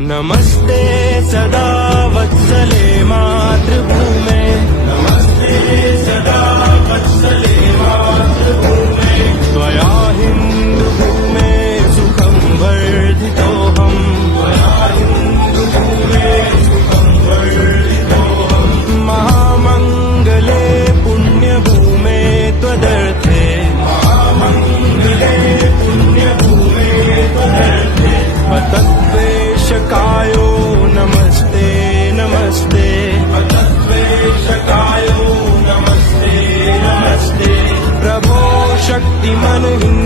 నమస్తే సదా மனவின்